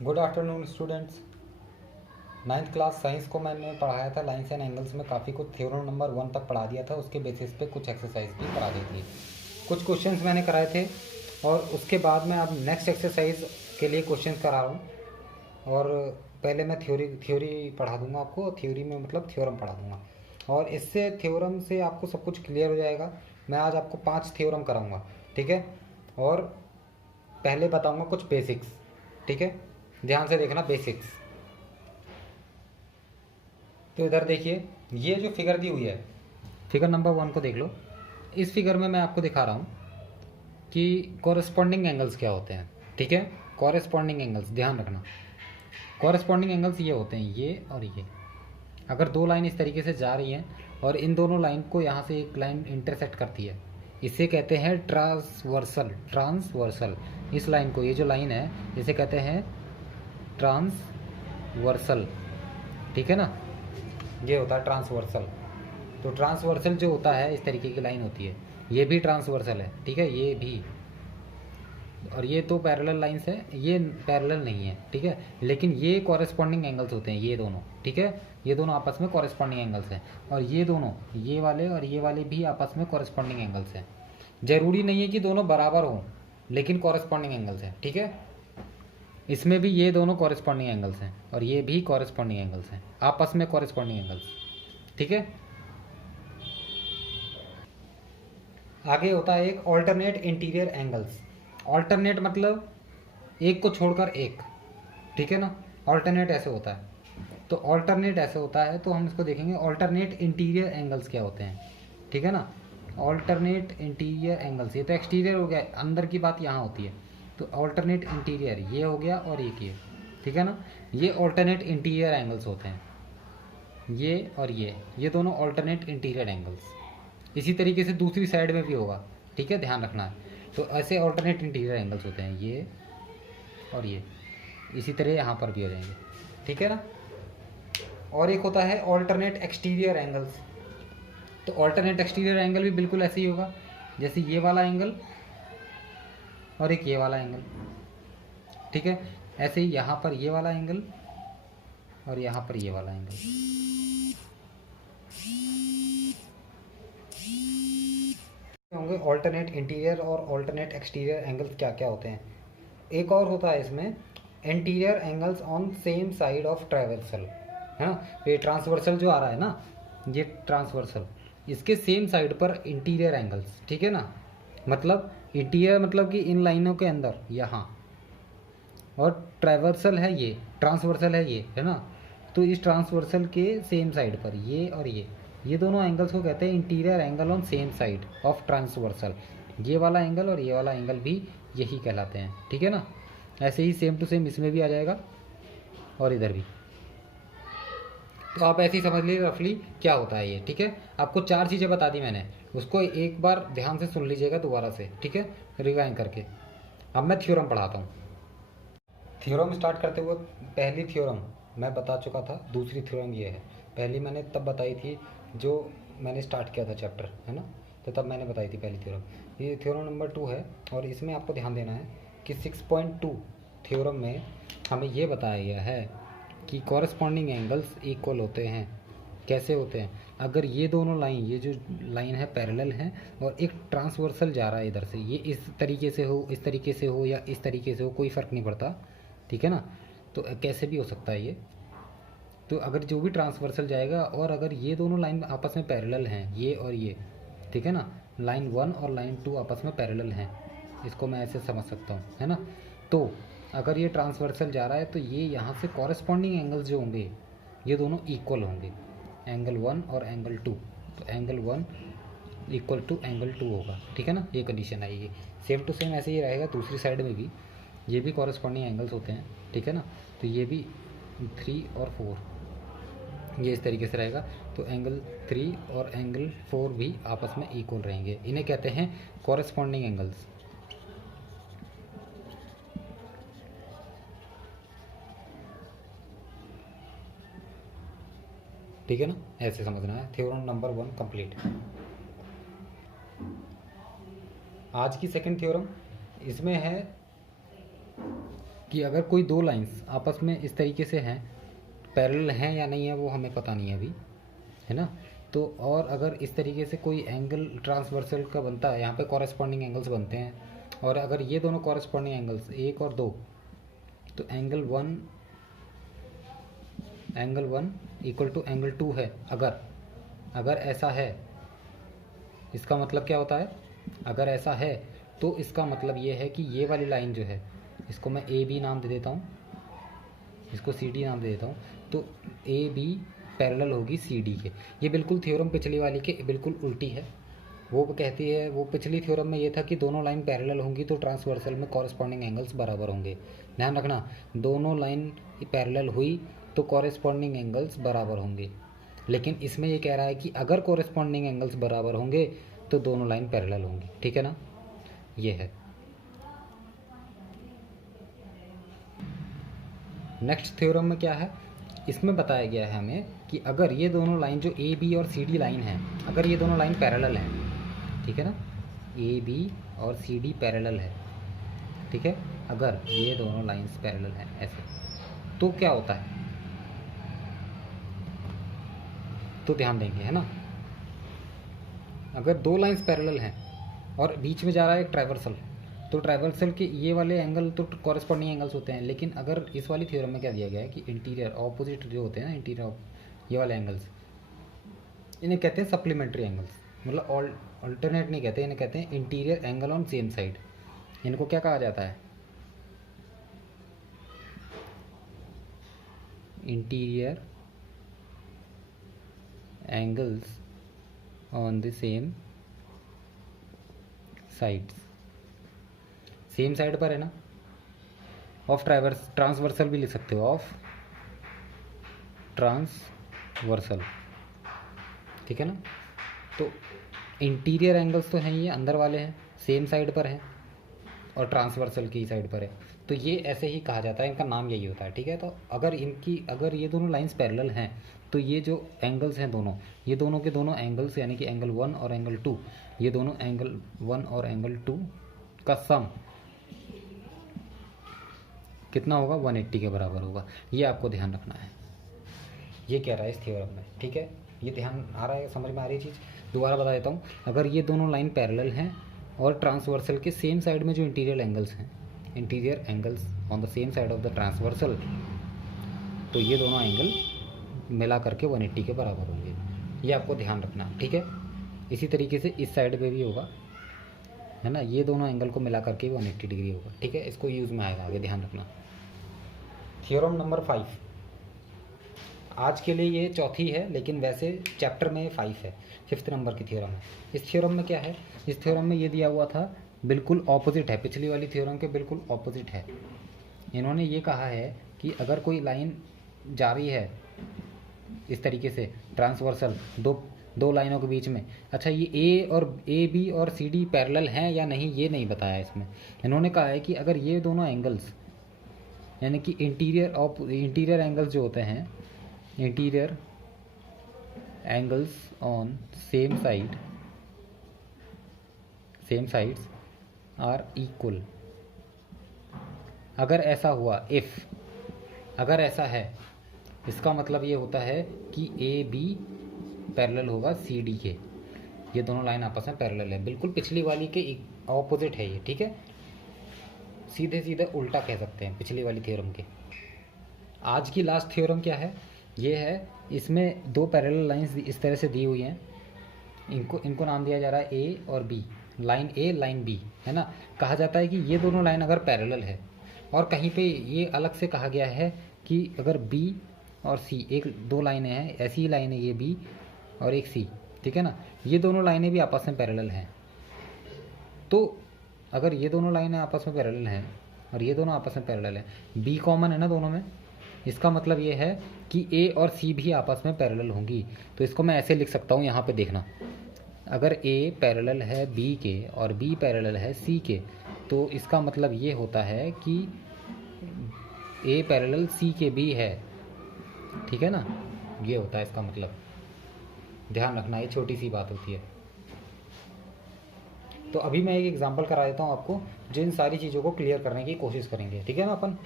Good afternoon students. Ninth class science को मैंने पढ़ाया था। लाइन्स एंड एंगल्स में काफ़ी कुछ थ्योरम नंबर 1 तक पढ़ा दिया था। उसके बेसिस पे कुछ एक्सरसाइज भी करा दी थी। कुछ क्वेश्चंस मैंने कराए थे और उसके बाद मैं अब नेक्स्ट एक्सरसाइज के लिए क्वेश्चन करा रहा हूँ। और पहले मैं थ्योरी पढ़ा दूंगा आपको। थ्योरी में मतलब थ्योरम पढ़ा दूंगा और इससे थ्योरम से आपको सब कुछ क्लियर हो जाएगा। मैं आज आपको 5 थ्योरम कराऊंगा, ठीक है। और पहले बताऊंगा कुछ बेसिक्स, ठीक है। ध्यान से देखना बेसिक्स। तो इधर देखिए, ये जो फिगर दी हुई है, फिगर नंबर 1 को देख लो। इस फिगर में मैं आपको दिखा रहा हूँ कि कॉरेस्पॉन्डिंग एंगल्स क्या होते हैं, ठीक है। कॉरेस्पॉन्डिंग एंगल्स ध्यान रखना। कॉरेस्पॉन्डिंग एंगल्स ये होते हैं, ये और ये। अगर दो लाइन इस तरीके से जा रही हैं और इन दोनों लाइन को यहाँ से एक लाइन इंटरसेक्ट करती है, इसे कहते हैं ट्रांसवर्सल। ट्रांसवर्सल इस लाइन को, ये जो लाइन है इसे कहते हैं ट्रांसवर्सल, ठीक है ना। ये होता है ट्रांसवर्सल। तो ट्रांसवर्सल जो होता है इस तरीके की लाइन होती है, ये भी ट्रांसवर्सल है, ठीक है, ये भी। और ये तो पैरेलल लाइंस है, ये पैरेलल नहीं है, ठीक है। लेकिन ये कॉरेस्पॉन्डिंग एंगल्स होते हैं, ये दोनों, ठीक है। ये दोनों आपस में कॉरेस्पॉन्डिंग एंगल्स हैं। और ये दोनों, ये वाले और ये वाले भी आपस में कॉरेस्पॉन्डिंग एंगल्स हैं। ज़रूरी नहीं है कि दोनों बराबर हों, लेकिन कॉरेस्पॉन्डिंग एंगल्स हैं, ठीक है। इसमें भी ये दोनों कॉरेस्पॉन्डिंग एंगल्स हैं और ये भी कॉरेस्पॉन्डिंग एंगल्स हैं, आपस में कॉरेस्पॉन्डिंग एंगल्स, ठीक है। आगे होता है एक ऑल्टरनेट इंटीरियर एंगल्स। ऑल्टरनेट मतलब एक को छोड़कर एक, ठीक है ना। ऑल्टरनेट ऐसे होता है। तो ऑल्टरनेट ऐसे होता है, तो हम इसको देखेंगे ऑल्टरनेट इंटीरियर एंगल्स क्या होते हैं, ठीक है ना। ऑल्टरनेट इंटीरियर एंगल्स, ये तो एक्सटीरियर हो गया, अंदर की बात यहाँ होती है। तो ऑल्टरनेट इंटीरियर ये हो गया और एक ये, ठीक है ना। ये ऑल्टरनेट इंटीरियर एंगल्स होते हैं, ये और ये दोनों ऑल्टरनेट इंटीरियर एंगल्स। इसी तरीके से दूसरी साइड में भी होगा, ठीक है, ध्यान रखना है। तो ऐसे ऑल्टरनेट इंटीरियर एंगल्स होते हैं, ये और ये। इसी तरह यहाँ पर भी हो जाएंगे, ठीक है ना। और एक होता है ऑल्टरनेट एक्सटीरियर एंगल्स। तो ऑल्टरनेट एक्सटीरियर एंगल भी बिल्कुल ऐसे ही होगा, जैसे ये वाला एंगल और एक ये वाला एंगल, ठीक है। ऐसे ही यहाँ पर ये वाला एंगल और यहाँ पर ये वाला एंगल। होंगे ऑल्टरनेट इंटीरियर और ऑल्टरनेट एक्सटीरियर एंगल्स क्या क्या होते हैं। एक और होता है इसमें, interior angles on same side of transversal, है ना। ये ट्रांसवर्सल जो आ रहा है ना, ये ट्रांसवर्सल, इसके सेम साइड पर इंटीरियर एंगल्स, ठीक है ना। मतलब इंटीरियर मतलब कि इन लाइनों के अंदर यहाँ, और ट्रांसवर्सल है ये, ट्रांसवर्सल है ये, है ना। तो इस ट्रांसवर्सल के सेम साइड पर ये और ये दोनों एंगल्स को कहते हैं interior angle on same side of transversal. ये वाला एंगल और ये वाला एंगल भी यही कहलाते हैं, ठीक है ना। ऐसे ही सेम टू सेम इसमें भी आ जाएगा और इधर भी। तो आप ऐसे ही समझ लीजिए रफली क्या होता है ये, ठीक है। आपको 4 चीज़ें बता दी मैंने, उसको एक बार ध्यान से सुन लीजिएगा दोबारा से, ठीक है, रिवाइंड करके। अब मैं थ्योरम पढ़ाता हूँ। थ्योरम स्टार्ट करते हुए पहली थ्योरम मैं बता चुका था, दूसरी थ्योरम ये है। पहली मैंने तब बताई थी जो मैंने स्टार्ट किया था चैप्टर, है ना। तो तब मैंने बताई थी पहली थ्योरम। ये थ्योरम नंबर 2 है और इसमें आपको ध्यान देना है कि 6.2 थ्योरम में हमें ये बताया गया है कि कॉरस्पॉन्डिंग एंगल्स इक्वल होते हैं। कैसे होते हैं? अगर ये दोनों लाइन, ये जो लाइन है पैरेलल है और एक ट्रांसवर्सल जा रहा है इधर से, ये इस तरीके से हो, इस तरीके से हो या इस तरीके से हो, कोई फ़र्क नहीं पड़ता, ठीक है ना। तो कैसे भी हो सकता है ये। तो अगर जो भी ट्रांसवर्सल जाएगा और अगर ये दोनों लाइन आपस में पैरेलल हैं, ये और ये, ठीक है ना, लाइन 1 और लाइन 2 आपस में पैरेलल हैं, इसको मैं ऐसे समझ सकता हूँ, है ना। तो अगर ये ट्रांसवर्सल जा रहा है तो ये यहाँ से कॉरस्पॉन्डिंग एंगल्स जो होंगे ये दोनों इक्वल होंगे, एंगल 1 और एंगल 2। तो एंगल 1 इक्वल टू एंगल 2 होगा, ठीक है ना। ये कंडीशन आएगी। सेम टू सेम ऐसे ही रहेगा दूसरी साइड में भी, ये भी कॉरस्पॉन्डिंग एंगल्स होते हैं, ठीक है ना। तो ये भी 3 और 4 ये इस तरीके से रहेगा। तो एंगल 3 और एंगल 4 भी आपस में इक्वल रहेंगे, इन्हें कहते हैं कॉरस्पॉन्डिंग एंगल्स, ठीक है ना। ऐसे समझना है। Theorem number 1 complete. आज की सेकंड थ्योरम, इसमें है कि अगर कोई दो लाइंस आपस में इस तरीके से हैं, पैरेलल हैं या नहीं है वो हमें पता नहीं है अभी, है ना। तो और अगर इस तरीके से कोई एंगल ट्रांसवर्सल का बनता है, यहाँ पे कॉरेस्पॉन्डिंग एंगल्स बनते हैं, और अगर ये दोनों कॉरेस्पॉन्डिंग एंगल्स 1 और 2, तो angle one equal to angle 2 है। अगर ऐसा है, इसका मतलब क्या होता है, अगर ऐसा है तो इसका मतलब ये है कि ये वाली लाइन जो है, इसको मैं ए बी नाम दे देता हूँ, इसको सी डी नाम दे देता हूँ, तो ए बी पैरेलल होगी सी डी के। ये बिल्कुल थ्योरम पिछली वाली के बिल्कुल उल्टी है। वो कहती है, वो पिछली थ्योरम में ये था कि दोनों लाइन पैरेलल होंगी तो ट्रांसवर्सल में कॉरेस्पॉन्डिंग एंगल्स बराबर होंगे। ध्यान रखना, दोनों लाइन पैरेलल हुई तो कॉरेस्पॉन्डिंग एंगल्स बराबर होंगे, लेकिन इसमें ये कह रहा है कि अगर कॉरेस्पॉन्डिंग एंगल्स बराबर होंगे तो दोनों लाइन पैरेलल होंगी। ठीक है ना, ये है। नेक्स्ट थ्योरम में क्या है, इसमें बताया गया है हमें कि अगर ये दोनों लाइन जो ए बी और सी डी लाइन है, अगर ये दोनों लाइन पैरेलल हैं, ठीक है ना, ए बी और सी डी पैरेलल है, ठीक है, अगर ये दोनों लाइंस पैरेलल हैं ऐसे, तो क्या होता है, तो ध्यान देंगे, है ना। अगर दो लाइंस पैरेलल हैं और बीच में जा रहा है एक ट्राइवर्सल, तो ट्राइवर्सल के ये वाले एंगल तो कॉरेस्पॉन्डिंग एंगल्स होते हैं, लेकिन अगर इस वाली थ्योरम में क्या दिया गया है कि इंटीरियर ऑपोजिट जो होते हैं ना, इंटीरियर ये वाले एंगल्स, इन्हें कहते हैं सप्लीमेंट्री एंगल्स, मतलब ऑल्टरनेट नहीं कहते, इन्हें कहते हैं interior angle on same side. इनको क्या कहा जाता है, interior angles on the same sides, same side पर है ना, ऑफ ट्रांसवर्सल भी लिख सकते हो, ऑफ ट्रांसवर्सल, ठीक है ना। तो इंटीरियर एंगल्स तो हैं, ये अंदर वाले हैं, सेम साइड पर हैं, और ट्रांसवर्सल की साइड पर है, तो ये ऐसे ही कहा जाता है, इनका नाम यही होता है। ठीक है, तो अगर ये दोनों लाइंस पैरेलल हैं तो ये जो एंगल्स हैं दोनों, ये दोनों के दोनों एंगल्स, यानी कि एंगल 1 और एंगल 2, ये दोनों एंगल 1 और एंगल 2 का सम कितना होगा, 180 के बराबर होगा। ये आपको ध्यान रखना है, ये कह रहा है इस थ्योरम में। ठीक है, ये ध्यान आ रहा है, समझ में आ रही चीज़। दोबारा बता देता हूँ, अगर ये दोनों लाइन पैरेलल हैं और ट्रांसवर्सल के सेम साइड में जो इंटीरियर एंगल्स हैं, interior angles on the same side of the transversal, तो ये दोनों एंगल मिला करके 180 के बराबर होंगे। ये आपको ध्यान रखना, ठीक है। इसी तरीके से इस साइड पे भी होगा, है ना, ये दोनों एंगल को मिला करके 180 डिग्री होगा। ठीक है, इसको यूज़ में आएगा आगे, ध्यान रखना। थ्योरम नंबर 5, आज के लिए ये चौथी है, लेकिन वैसे चैप्टर में 5 है, 5th नंबर की थ्योरम है। इस थ्योरम में क्या है, इस थ्योरम में ये दिया हुआ था, बिल्कुल ऑपोजिट है, पिछली वाली थ्योरम के बिल्कुल ऑपोजिट है। इन्होंने ये कहा है कि अगर कोई लाइन जा रही है इस तरीके से ट्रांसवर्सल, दो लाइनों के बीच में, अच्छा ये ए बी और सी डी पैरेलल हैं या नहीं, ये नहीं बताया इसमें। इन्होंने कहा है कि अगर ये दोनों एंगल्स, यानी कि इंटीरियर एंगल्स जो होते हैं, interior angles on same sides are equal, अगर ऐसा हुआ, अगर ऐसा है, इसका मतलब ये होता है कि ए बी पैरेलल होगा सी डी के, ये दोनों लाइन आपस में पैरेलल है, बिल्कुल पिछली वाली के ऑपोजिट है ये। ठीक है, सीधे सीधे उल्टा कह सकते हैं पिछली वाली थ्योरम के। आज की लास्ट थ्योरम क्या है, ये है, इसमें दो पैरेलल लाइंस इस तरह से दी हुई हैं, इनको नाम दिया जा रहा है ए और बी, लाइन ए लाइन बी, है ना। कहा जाता है कि ये दोनों लाइन अगर पैरेलल है, और कहीं पे ये अलग से कहा गया है कि अगर बी और सी, एक दो लाइनें हैं, ऐसी ही लाइन है ये बी और एक सी, ठीक है ना, ये दोनों लाइनें भी आपस में पैरेलल हैं, तो अगर ये दोनों लाइनें आपस में पैरेलल हैं और ये दोनों आपस में पैरेलल हैं, बी कॉमन है ना दोनों में, इसका मतलब ये है कि ए और सी भी आपस में पैरेलल होंगी। तो इसको मैं ऐसे लिख सकता हूँ, यहाँ पे देखना, अगर ए पैरेलल है बी के और बी पैरेलल है सी के, तो इसका मतलब ये होता है कि ए पैरेलल सी के भी है, ठीक है ना, ये होता है इसका मतलब। ध्यान रखना, ये छोटी सी बात होती है। तो अभी मैं एक एग्जांपल करा देता हूँ आपको, जो इन सारी चीज़ों को क्लियर करने की कोशिश करेंगे, ठीक है ना अपन।